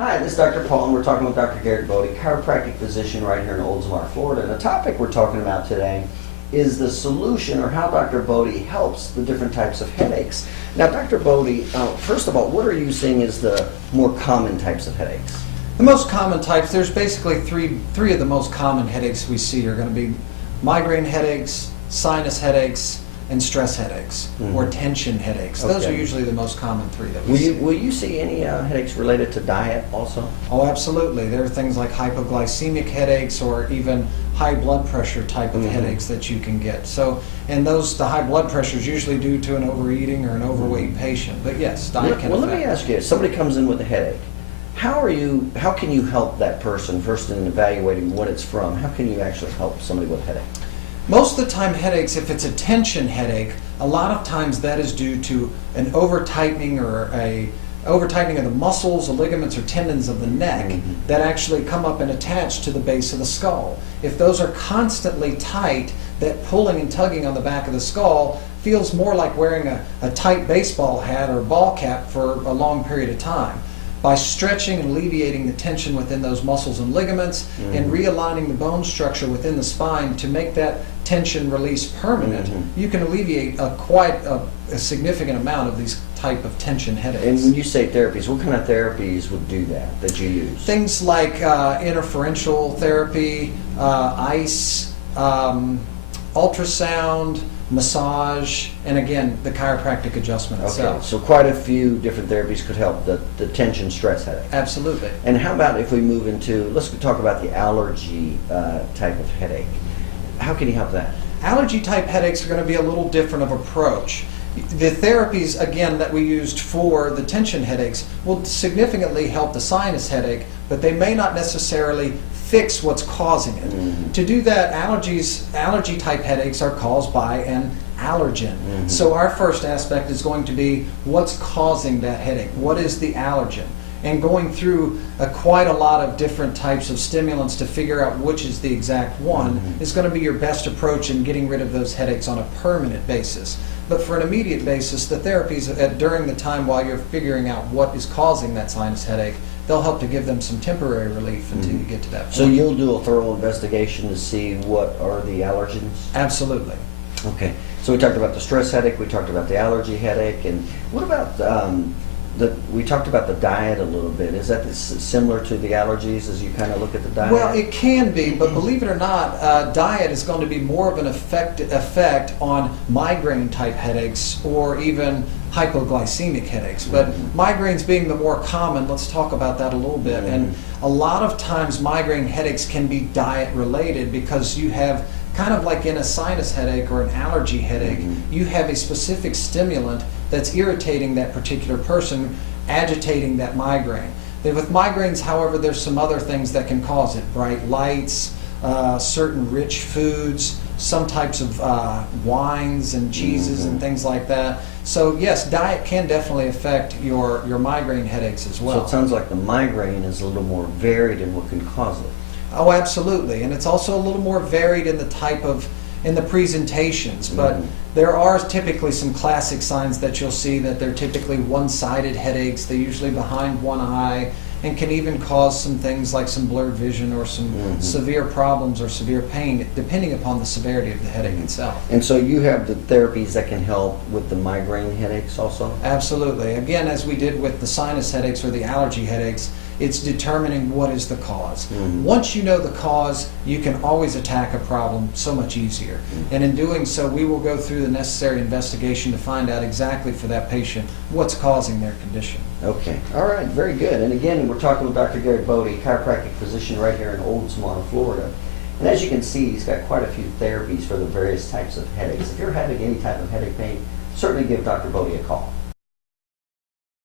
Hi, this is Dr. Paul, and we're talking with Dr. Garrett Bode, chiropractic physician right here in Oldsmar, Florida. And the topic we're talking about today is the solution, or how Dr. Bode helps the different types of headaches. Now, Dr. Bode, first of all, what are you seeing as the more common types of headaches? The most common types, there's basically three of the most common headaches we see are going to be migraine headaches, sinus headaches, and stress headaches, or tension headaches. Those are usually the most common three that we see. Will you see any headaches related to diet also? Oh, absolutely. There are things like hypoglycemic headaches or even high blood pressure type of headaches that you can get. So, and the high blood pressure is usually due to an overeating or an overweight patient. But yes, diet can affect. Let me ask you, somebody comes in with a headache. How can you help that person first in evaluating what it's from? How can you actually help somebody with a headache? Most of the time headaches, if it's a tension headache, a lot of times that is due to an over-tightening or a over-tightening of the muscles, the ligaments, or tendons of the neck that actually come up and attach to the base of the skull. If those are constantly tight, that pulling and tugging on the back of the skull feels more like wearing a tight baseball hat or ball cap for a long period of time. By stretching and alleviating the tension within those muscles and ligaments and realigning the bone structure within the spine to make that tension release permanent, you can alleviate quite a significant amount of these type of tension headaches. And when you say therapies, what kind of therapies would do that you use? Things like interferential therapy, ice, ultrasound, massage, and again, the chiropractic adjustment itself. Okay, so quite a few different therapies could help the tension stress headache. Absolutely. And how about if we move into, let's talk about the allergy type of headache. How can you help that? Allergy type headaches are going to be a little different of approach. The therapies, again, that we used for the tension headaches will significantly help the sinus headache, but they may not necessarily fix what's causing it. To do that, allergy type headaches are caused by an allergen. So our first aspect is going to be what's causing that headache. What is the allergen? And going through quite a lot of different types of stimulants to figure out which is the exact one is going to be your best approach in getting rid of those headaches on a permanent basis. But for an immediate basis, the therapies during the time while you're figuring out what is causing that sinus headache, they'll help to give them some temporary relief until you get to that point. So you'll do a thorough investigation to see what are the allergens? Absolutely. Okay. So we talked about the stress headache, we talked about the allergy headache, and what about we talked about the diet a little bit. Is that similar to the allergies as you kind of look at the diet? Well, it can be, but believe it or not, diet is going to be more of an effect on migraine type headaches or even hypoglycemic headaches. But migraines being the more common, let's talk about that a little bit. And a lot of times migraine headaches can be diet related because you have kind of like in a sinus headache or an allergy headache, you have a specific stimulant that's irritating that particular person, agitating that migraine. With migraines, however, there's some other things that can cause it. Bright lights, certain rich foods, some types of wines and cheeses and things like that. So yes, diet can definitely affect your migraine headaches as well. So it sounds like the migraine is a little more varied in what can cause it. Oh, absolutely. And it's also a little more varied in the type of, in the presentations. But there are typically some classic signs that you'll see that they're typically one-sided headaches. They're usually behind one eye and can even cause some things like some blurred vision or some severe problems or severe pain, depending upon the severity of the headache itself. And so you have the therapies that can help with the migraine headaches also? Absolutely. Again, as we did with the sinus headaches or the allergy headaches, it's determining what is the cause. Once you know the cause, you can always attack a problem so much easier. And in doing so, we will go through the necessary investigation to find out exactly for that patient what's causing their condition. Okay. All right. Very good. And again, we're talking with Dr. Garrett Bode, chiropractic physician right here in Oldsmar, Florida. And as you can see, he's got quite a few therapies for the various types of headaches. If you're having any type of headache pain, certainly give Dr. Bode a call.